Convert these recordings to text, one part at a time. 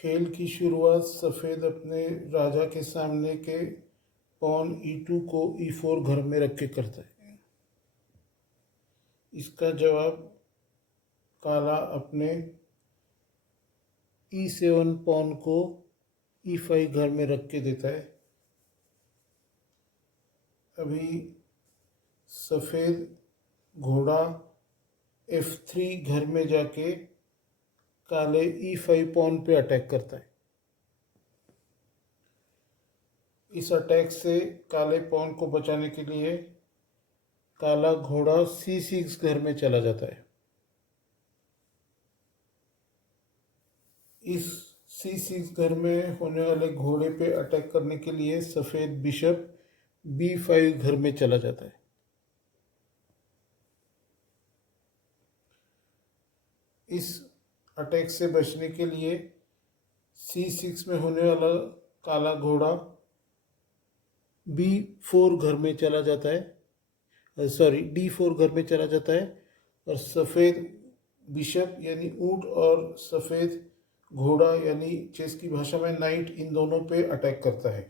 खेल की शुरुआत सफ़ेद अपने राजा के सामने के पॉन E2 को E4 घर में रख के करता है। इसका जवाब काला अपने E7 पॉन को E5 घर में रख के देता है। अभी सफ़ेद घोड़ा F3 घर में जाके काले E5 पॉन पे अटैक करता है। इस अटैक से काले पॉन को बचाने के लिए काला घोड़ा C6 घर में चला जाता है। इस C6 घर में होने वाले घोड़े पे अटैक करने के लिए सफ़ेद बिशप B5 घर में चला जाता है। इस अटैक से बचने के लिए C6 में होने वाला काला घोड़ा B4 घर में चला जाता है, सॉरी D4 घर में चला जाता है और सफ़ेद बिशप यानी ऊंट और सफ़ेद घोड़ा यानी चेस की भाषा में नाइट इन दोनों पे अटैक करता है।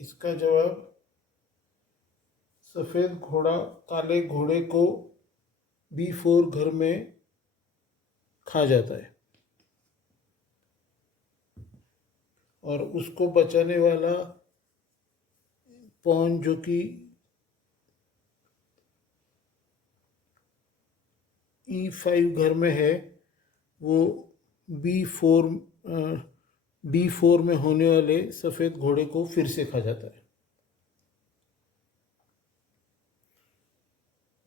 इसका जवाब सफ़ेद घोड़ा काले घोड़े को B4 घर में खा जाता है और उसको बचाने वाला पॉन जो कि E5 घर में है वो D4 में होने वाले सफ़ेद घोड़े को फिर से खा जाता है।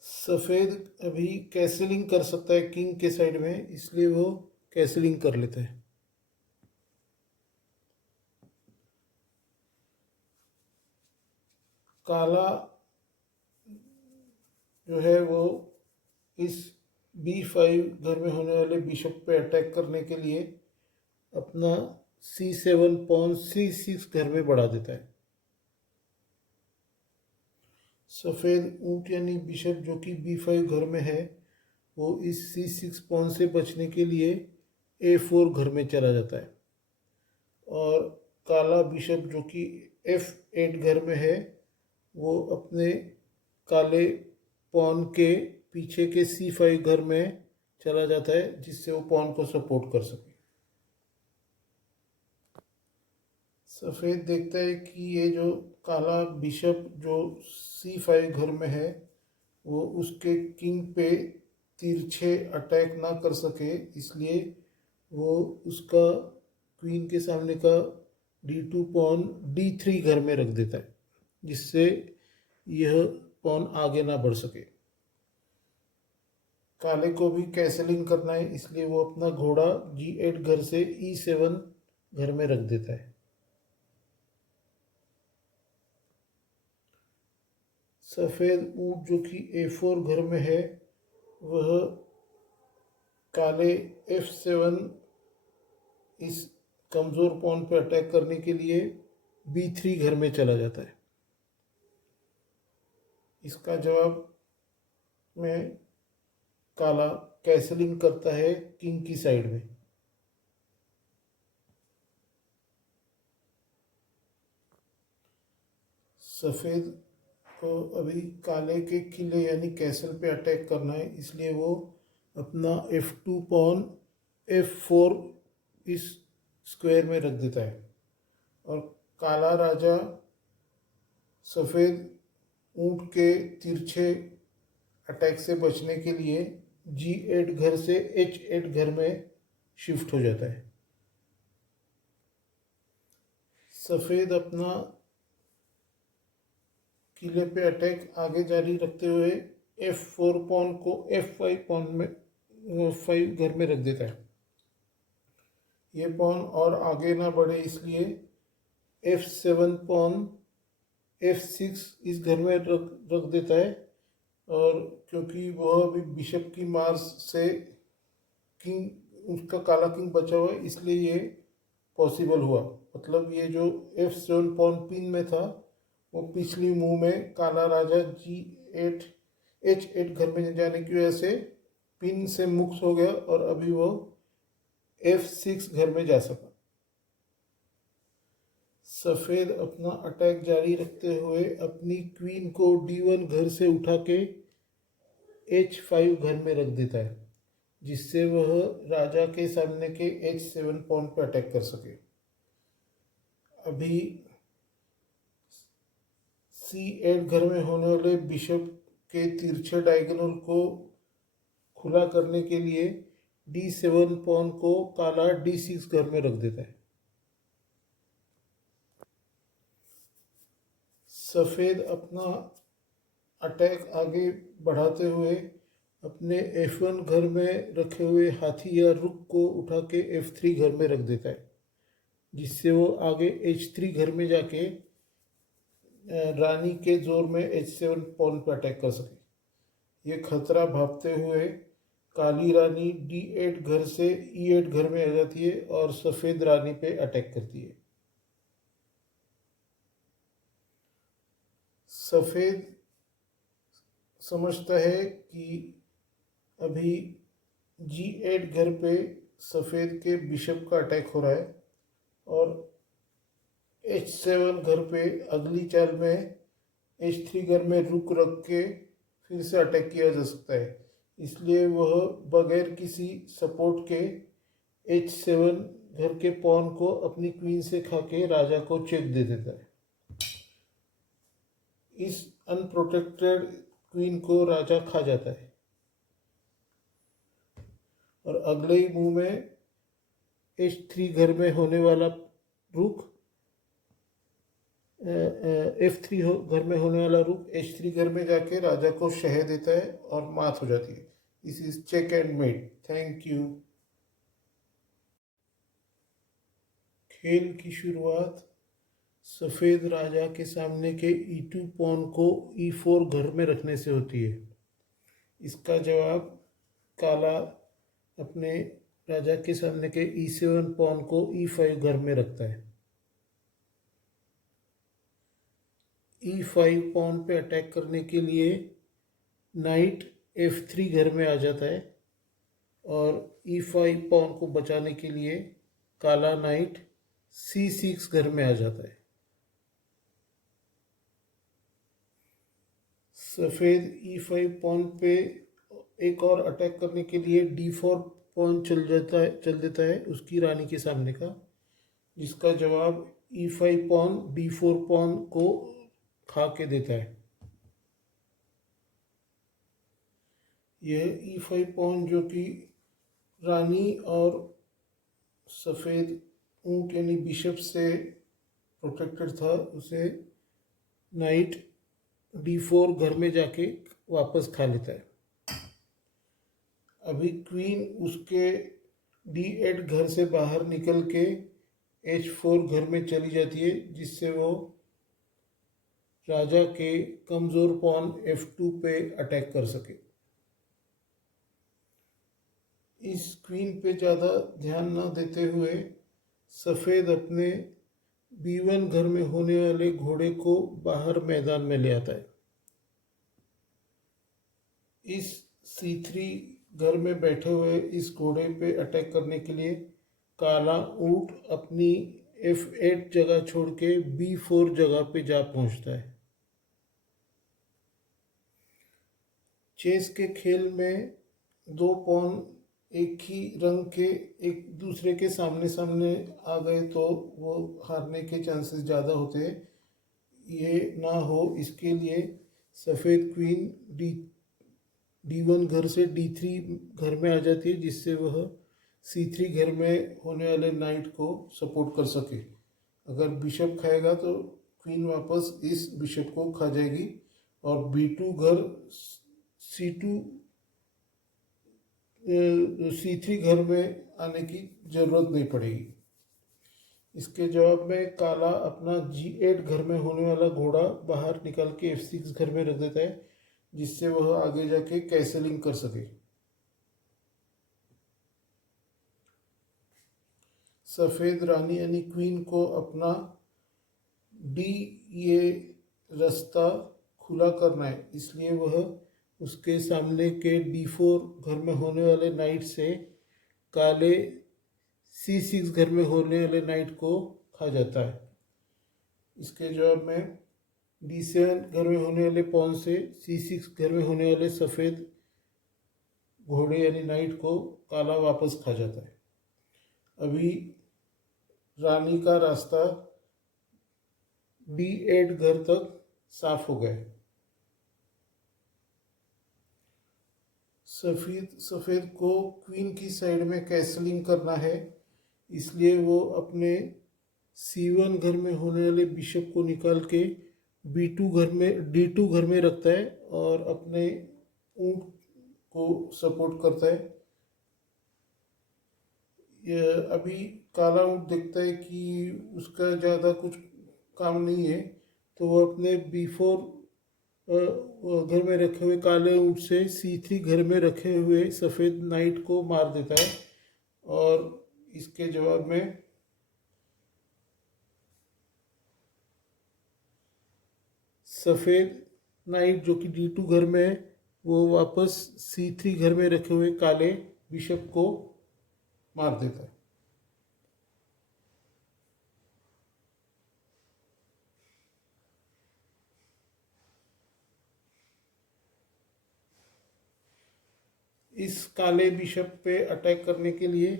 सफ़ेद अभी कैसलिंग कर सकता है किंग के साइड में, इसलिए वो कैसलिंग कर लेता है। काला जो है वो इस B5 घर में होने वाले बिशप पे अटैक करने के लिए अपना C7 पॉन C6 घर में बढ़ा देता है। सफ़ेद ऊंट यानी बिशप जो कि B5 घर में है वो इस C6 पॉन से बचने के लिए A4 घर में चला जाता है और काला बिशप जो कि F8 घर में है वो अपने काले पॉन के पीछे के C5 घर में चला जाता है जिससे वो पॉन को सपोर्ट कर सके। सफ़ेद देखता है कि ये जो काला बिशप जो C5 घर में है वो उसके किंग पे तिरछे अटैक ना कर सके, इसलिए वो उसका क्वीन के सामने का D2 पॉन D3 घर में रख देता है जिससे यह पॉन आगे ना बढ़ सके। काले को भी कैसलिंग करना है, इसलिए वो अपना घोड़ा G8 घर से E7 घर में रख देता है। सफ़ेद ऊंट जो कि A4 घर में है वह काले F7 इस कमज़ोर पॉन पर अटैक करने के लिए B3 घर में चला जाता है। इसका जवाब में काला कैसलिंग करता है किंग की साइड में। सफ़ेद को अभी काले के किले यानी कैसल पे अटैक करना है, इसलिए वो अपना F2 पॉन F4 इस स्क्वायर में रख देता है और काला राजा सफ़ेद ऊंट के तिरछे अटैक से बचने के लिए G8 घर से H8 घर में शिफ्ट हो जाता है। सफ़ेद अपना किले पे अटैक आगे जारी रखते हुए F4 पॉन को F5 पॉन में 5 घर में रख देता है। ये पॉन और आगे ना बढ़े इसलिए F7 पॉन F6 इस घर में रख देता है और क्योंकि वह अभी बिशप की मार से किंग उसका काला किंग बचा हुआ है इसलिए ये पॉसिबल हुआ। मतलब ये जो F7 पॉन पिन में था वो पिछली मूव में काला राजा H8 घर में जाने की वजह से पिन से मुक्त हो गया और अभी वो F6 घर में जा सका। सफेद अपना अटैक जारी रखते हुए अपनी क्वीन को D1 घर से उठा के H5 घर में रख देता है, जिससे वह राजा के सामने के H7 पॉन पर अटैक कर सके। अभी C8 घर में होने वाले बिशप के तिरछे डायगोनल को खुला करने के लिए D7 पॉन को काला D6 घर में रख देता है। सफेद अपना अटैक आगे बढ़ाते हुए अपने F1 घर में रखे हुए हाथी या रुक को उठा के F3 घर में रख देता है, जिससे वो आगे H3 घर में जाके रानी के जोर में H7 पॉन पर अटैक कर सके। ये खतरा भापते हुए काली रानी D8 घर से E8 घर में आ जाती है और सफेद रानी पे अटैक करती है। सफेद समझता है कि अभी G8 घर पे सफेद के बिशप का अटैक हो रहा है और H7 घर पे अगली चाल में H3 घर में रुक रख के फिर से अटैक किया जा सकता है, इसलिए वह बगैर किसी सपोर्ट के H7 घर के पॉन को अपनी क्वीन से खा के राजा को चेक दे देता है। इस अनप्रोटेक्टेड क्वीन को राजा खा जाता है और अगले ही मूव में H3 घर में होने वाला रुक F3 घर में होने वाला रुक H3 घर में जाके राजा को शह देता है और मात हो जाती है। This is check and mate. Thank you. खेल की शुरुआत सफेद राजा के सामने के E2 पॉन को E4 घर में रखने से होती है। इसका जवाब काला अपने राजा के सामने के E7 पॉन को E5 घर में रखता है। E5 पॉन पे अटैक करने के लिए नाइट F3 घर में आ जाता है और E5 पॉन को बचाने के लिए काला नाइट C6 घर में आ जाता है। सफेद E5 पॉन पे एक और अटैक करने के लिए D4 पॉन चल देता है उसकी रानी के सामने का, जिसका जवाब E5 पॉन D4 पॉन को खा के देता है। यह E5 पॉन जो कि रानी और सफ़ेद ऊंट यानी बिशप से प्रोटेक्टेड था, उसे नाइट D4 घर में जाके वापस खा लेता है। अभी क्वीन उसके D8 घर से बाहर निकल के H4 घर में चली जाती है, जिससे वो राजा के कमज़ोर पॉन F2 पे अटैक कर सके। इस क्वीन पे ज़्यादा ध्यान न देते हुए सफ़ेद अपने B1 घर में होने वाले घोड़े को बाहर मैदान में ले आता है। इस C3 घर में बैठे हुए इस घोड़े पे अटैक करने के लिए काला ऊंट अपनी F8 जगह छोड़ के B4 जगह पे जा पहुंचता है। चेस के खेल में दो पॉन एक ही रंग के एक दूसरे के सामने सामने आ गए तो वो हारने के चांसेस ज़्यादा होते हैं। ये ना हो इसके लिए सफ़ेद क्वीन D1 घर से D3 घर में आ जाती है, जिससे वह C3 घर में होने वाले नाइट को सपोर्ट कर सके। अगर बिशप खाएगा तो क्वीन वापस इस बिशप को खा जाएगी और B2 घर C3 घर में आने की ज़रूरत नहीं पड़ेगी। इसके जवाब में काला अपना G8 घर में होने वाला घोड़ा बाहर निकाल के F6 घर में रख देता है, जिससे वह आगे जाके कैसलिंग कर सके। सफ़ेद रानी यानी क्वीन को अपना D ये रास्ता खुला करना है, इसलिए वह उसके सामने के D4 घर में होने वाले नाइट से काले C6 घर में होने वाले नाइट को खा जाता है। इसके जवाब में D7 घर में होने वाले पॉन से C6 घर में होने वाले सफ़ेद घोड़े यानी नाइट को काला वापस खा जाता है। अभी रानी का रास्ता D8 घर तक साफ हो गया। सफ़ेद को क्वीन की साइड में कैसलिंग करना है, इसलिए वो अपने C1 घर में होने वाले बिशप को निकाल के B2 घर में D2 घर में रखता है और अपने ऊँट को सपोर्ट करता है। यह अभी काला ऊँट देखता है कि उसका ज़्यादा कुछ काम नहीं है, तो वो अपने B4 घर में रखे हुए काले ऊँट से C3 घर में रखे हुए सफ़ेद नाइट को मार देता है। और इसके जवाब में सफ़ेद नाइट जो कि D2 घर में है वो वापस C3 घर में रखे हुए काले बिशप को मार देता है। इस काले बिशप पे अटैक करने के लिए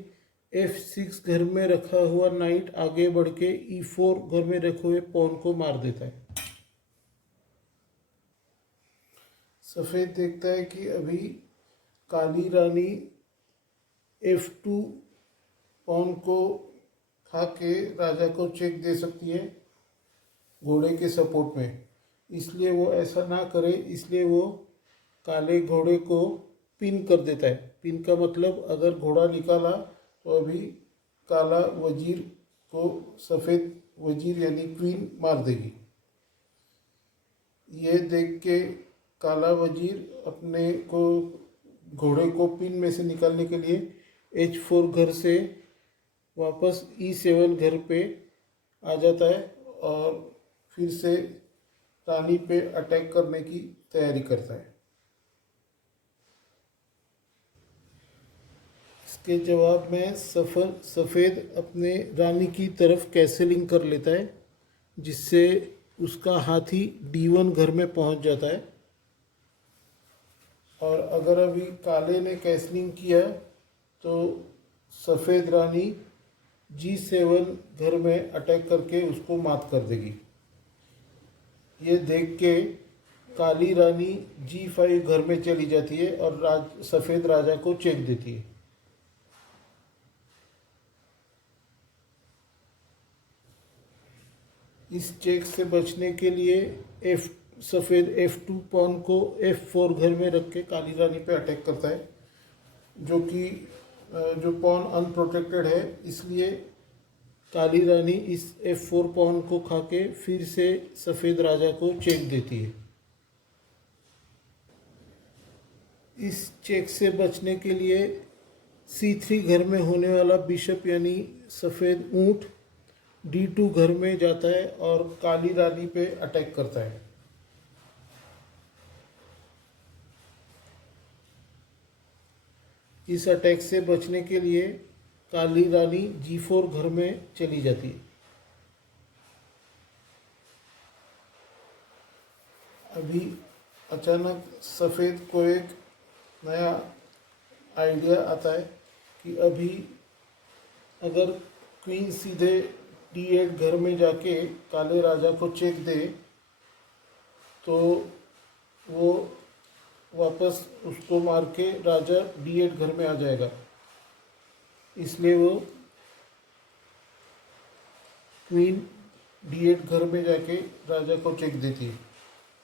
F6 घर में रखा हुआ नाइट आगे बढ़ के E4 घर में रखे हुए पॉन को मार देता है। सफ़ेद देखता है कि अभी काली रानी F2 पॉन को खा के राजा को चेक दे सकती है घोड़े के सपोर्ट में, इसलिए वो ऐसा ना करे, इसलिए वो काले घोड़े को पिन कर देता है। पिन का मतलब अगर घोड़ा निकाला तो अभी काला वजीर को सफ़ेद वजीर यानी क्वीन मार देगी। ये देख के काला वजीर अपने को घोड़े को पिन में से निकालने के लिए H4 घर से वापस E7 घर पे आ जाता है और फिर से रानी पे अटैक करने की तैयारी करता है। इसके जवाब में सफ़ेद अपने रानी की तरफ कैसलिंग कर लेता है, जिससे उसका हाथी D1 घर में पहुंच जाता है। और अगर अभी काले ने कैसलिंग किया तो सफ़ेद रानी G7 घर में अटैक करके उसको मात कर देगी। ये देख के काली रानी G5 घर में चली जाती है और सफ़ेद राजा को चेक देती है। इस चेक से बचने के लिए सफ़ेद F2 पॉन को F4 घर में रख के काली रानी पे अटैक करता है, जो पॉन अनप्रोटेक्टेड है, इसलिए काली रानी इस F4 पॉन को खा के फिर से सफ़ेद राजा को चेक देती है। इस चेक से बचने के लिए C3 घर में होने वाला बिशप यानी सफ़ेद ऊँट D2 घर में जाता है और काली रानी पे अटैक करता है। इस अटैक से बचने के लिए काली रानी G4 घर में चली जाती है। अभी अचानक सफ़ेद को एक नया आइडिया आता है कि अभी अगर क्वीन सीधे D8 घर में जाके काले राजा को चेक दे तो वो वापस उसको मार के राजा D8 घर में आ जाएगा, इसलिए वो क्वीन D8 घर में जाके राजा को चेक देती है।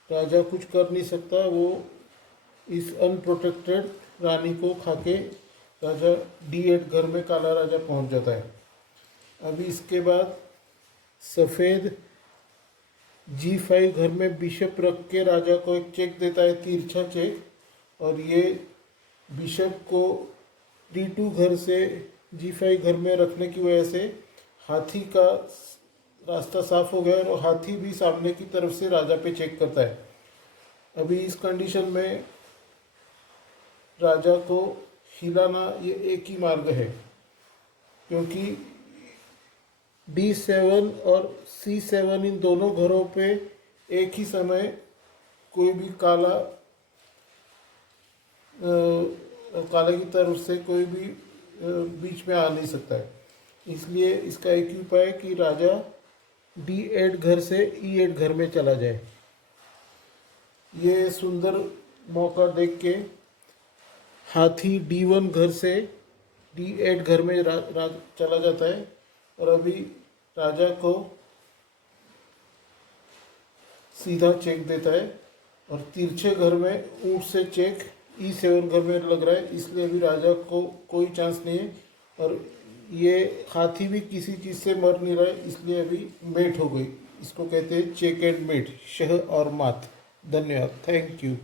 राजा कुछ कर नहीं सकता, वो इस अनप्रोटेक्टेड रानी को खा के राजा D8 घर में काला राजा पहुंच जाता है। अभी इसके बाद सफ़ेद G5 घर में बिशप रख के राजा को एक चेक देता है, तिरछा चेक, और ये बिशप को D2 घर से G5 घर में रखने की वजह से हाथी का रास्ता साफ हो गया और हाथी भी सामने की तरफ से राजा पे चेक करता है। अभी इस कंडीशन में राजा को हिलाना ये एक ही मार्ग है, क्योंकि D7 और C7 इन दोनों घरों पे एक ही समय कोई भी काले की तरफ से कोई भी बीच में आ नहीं सकता है। इसलिए इसका एक ही उपाय है कि राजा D8 घर से E8 घर में चला जाए। ये सुंदर मौका देख के हाथी D1 घर से D8 घर में चला जाता है और अभी राजा को सीधा चेक देता है और तिरछे घर में ऊंट से चेक E7 घर में लग रहा है, इसलिए अभी राजा को कोई चांस नहीं है और ये हाथी भी किसी चीज़ से मर नहीं रहा है, इसलिए अभी मेट हो गई। इसको कहते हैं चेक एंड मेट, शह और मात। धन्यवाद, थैंक यू।